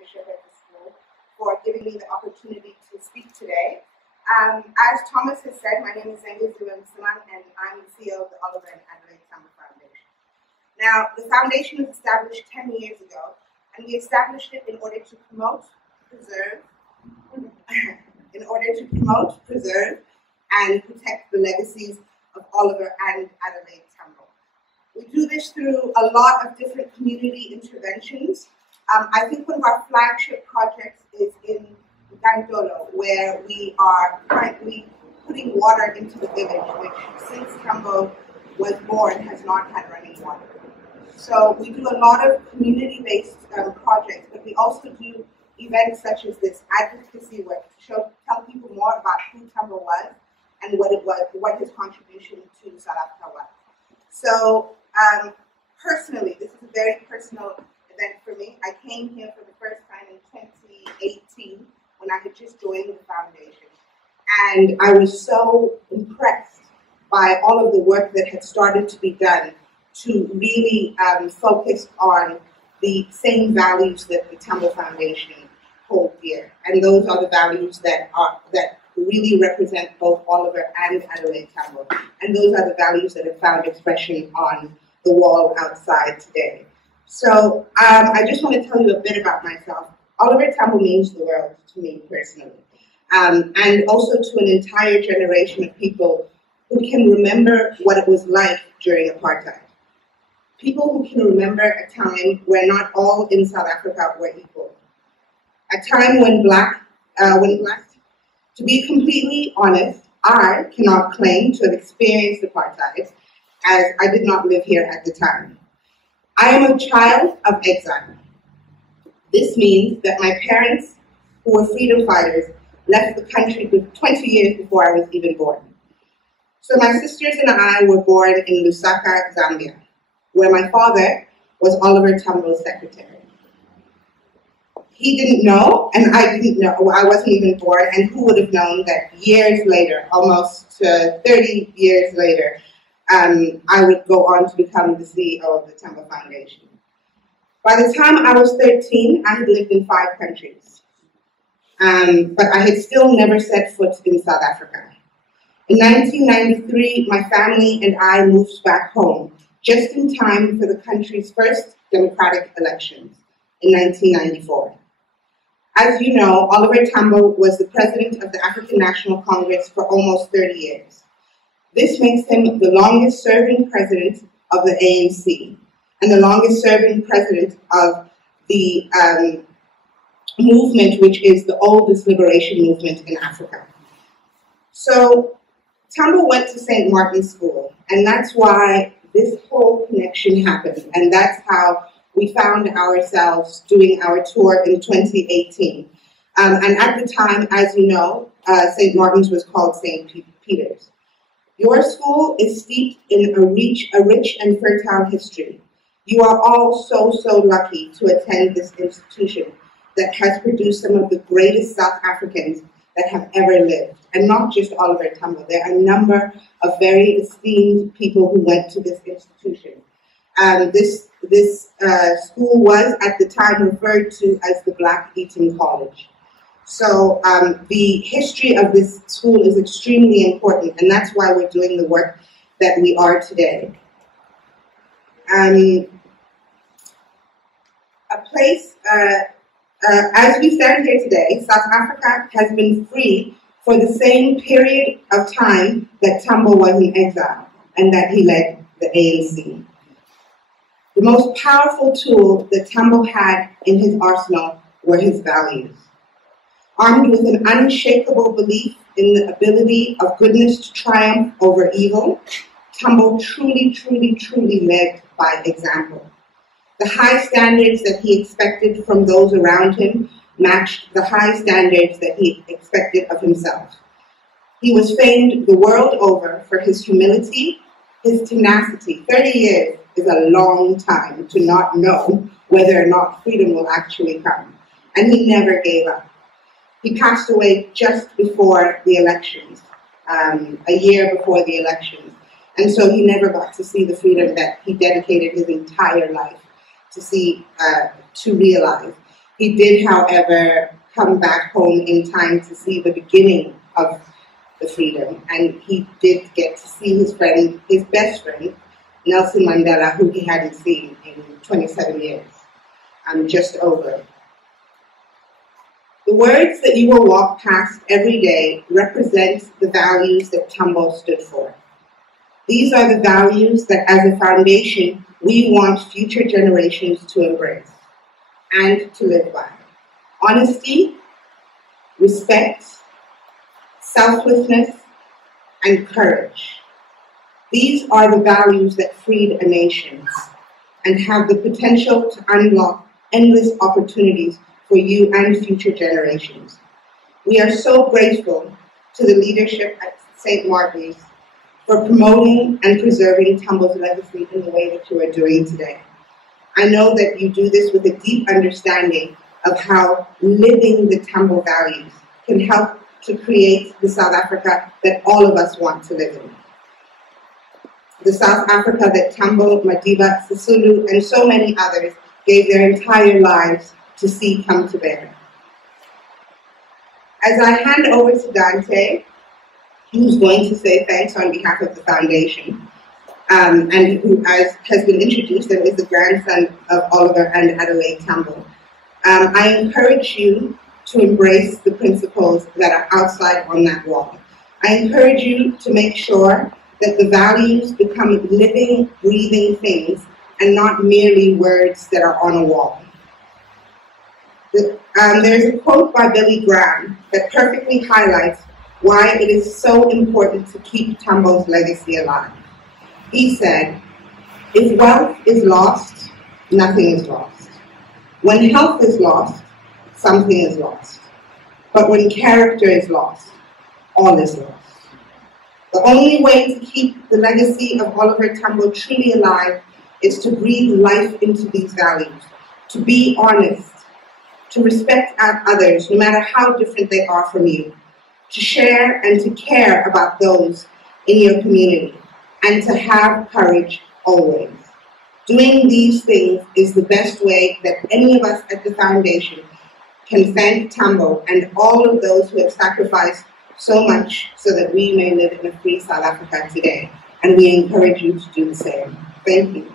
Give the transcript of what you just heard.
Bishop at the school, for giving me the opportunity to speak today. As Thomas has said, my name is Zengi Ziwemsimang, and I'm the CEO of the Oliver and Adelaide Tambo Foundation. Now, the foundation was established 10 years ago, and we established it in order to promote, preserve, and protect the legacies of Oliver and Adelaide Tambo. We do this through a lot of different community interventions. I think one of our flagship projects is in Gandolo, where we are currently putting water into the village, which since Tambo was born has not had running water. So we do a lot of community-based projects, but we also do events such as this advocacy work to tell people more about who Tambo was and what his contribution to South Africa was. So personally, this is a very personal event for me. I came here for the first time in 2018 when I had just joined the foundation. And I was so impressed by all of the work that had started to be done to really focus on the same values that the Tambo Foundation hold dear. And those are the values that really represent both Oliver and Adelaide Tambo. And those are the values that have found expression on the wall outside today. So I just want to tell you a bit about myself. Oliver Tambo means the world to me personally, and also to an entire generation of people who can remember what it was like during apartheid. People who can remember a time where not all in South Africa were equal. A time when black, to be completely honest, I cannot claim to have experienced apartheid, as I did not live here at the time. I am a child of exile. This means that my parents, who were freedom fighters, left the country 20 years before I was even born. So my sisters and I were born in Lusaka, Zambia, where my father was Oliver Tambo's secretary. He didn't know, and I didn't know, I wasn't even born, and who would have known that years later, almost 30 years later, I would go on to become the CEO of the Tambo Foundation. By the time I was 13, I had lived in 5 countries, but I had still never set foot in South Africa. In 1993, my family and I moved back home, just in time for the country's first democratic elections in 1994. As you know, Oliver Tambo was the president of the African National Congress for almost 30 years. This makes him the longest serving president of the ANC and the longest serving president of the movement, which is the oldest liberation movement in Africa. So Tambo went to St. Martin's School, and that's why this whole connection happened, and that's how we found ourselves doing our tour in 2018. And at the time, as you know, St. Martin's was called St. Peter's. Your school is steeped in a rich and fertile history. You are all so lucky to attend this institution that has produced some of the greatest South Africans that have ever lived. And not just Oliver Tambo. There are a number of very esteemed people who went to this institution. This school was at the time referred to as the Black Eton College. So the history of this school is extremely important, and that's why we're doing the work that we are today. As we stand here today, South Africa has been free for the same period of time that Tambo was in exile and that he led the ANC. The most powerful tool that Tambo had in his arsenal were his values. Armed with an unshakable belief in the ability of goodness to triumph over evil, Tambo truly led by example. The high standards that he expected from those around him matched the high standards that he expected of himself. He was famed the world over for his humility, his tenacity. 30 years is a long time to not know whether or not freedom will actually come. And he never gave up. He passed away just before the elections, a year before the elections. And so he never got to see the freedom that he dedicated his entire life to realize. He did, however, come back home in time to see the beginning of the freedom, and he did get to see his friend, his best friend, Nelson Mandela, who he hadn't seen in 27 years, just over. The words that you will walk past every day represent the values that Tambo stood for. These are the values that, as a foundation, we want future generations to embrace and to live by. Honesty, respect, selflessness, and courage. These are the values that freed a nation and have the potential to unlock endless opportunities for you and future generations. We are so grateful to the leadership at St. Martin's for promoting and preserving Tambo's legacy in the way that you are doing today. I know that you do this with a deep understanding of how living the Tambo values can help to create the South Africa that all of us want to live in. The South Africa that Tambo, Madiba, Sisulu, and so many others gave their entire lives to see come to bear. As I hand over to Dante, who's going to say thanks on behalf of the foundation, and who has been introduced and is the grandson of Oliver and Adelaide Tambo, I encourage you to embrace the principles that are outside on that wall. I encourage you to make sure that the values become living, breathing things and not merely words that are on a wall. There's a quote by Billy Graham that perfectly highlights why it is so important to keep Tambo's legacy alive. He said, "If wealth is lost, nothing is lost. When health is lost, something is lost. But when character is lost, all is lost." The only way to keep the legacy of Oliver Tambo truly alive is to breathe life into these values, to be honest, to respect others, no matter how different they are from you, to share and to care about those in your community, and to have courage always. Doing these things is the best way that any of us at the foundation can thank Tambo and all of those who have sacrificed so much so that we may live in a free South Africa today. And we encourage you to do the same. Thank you.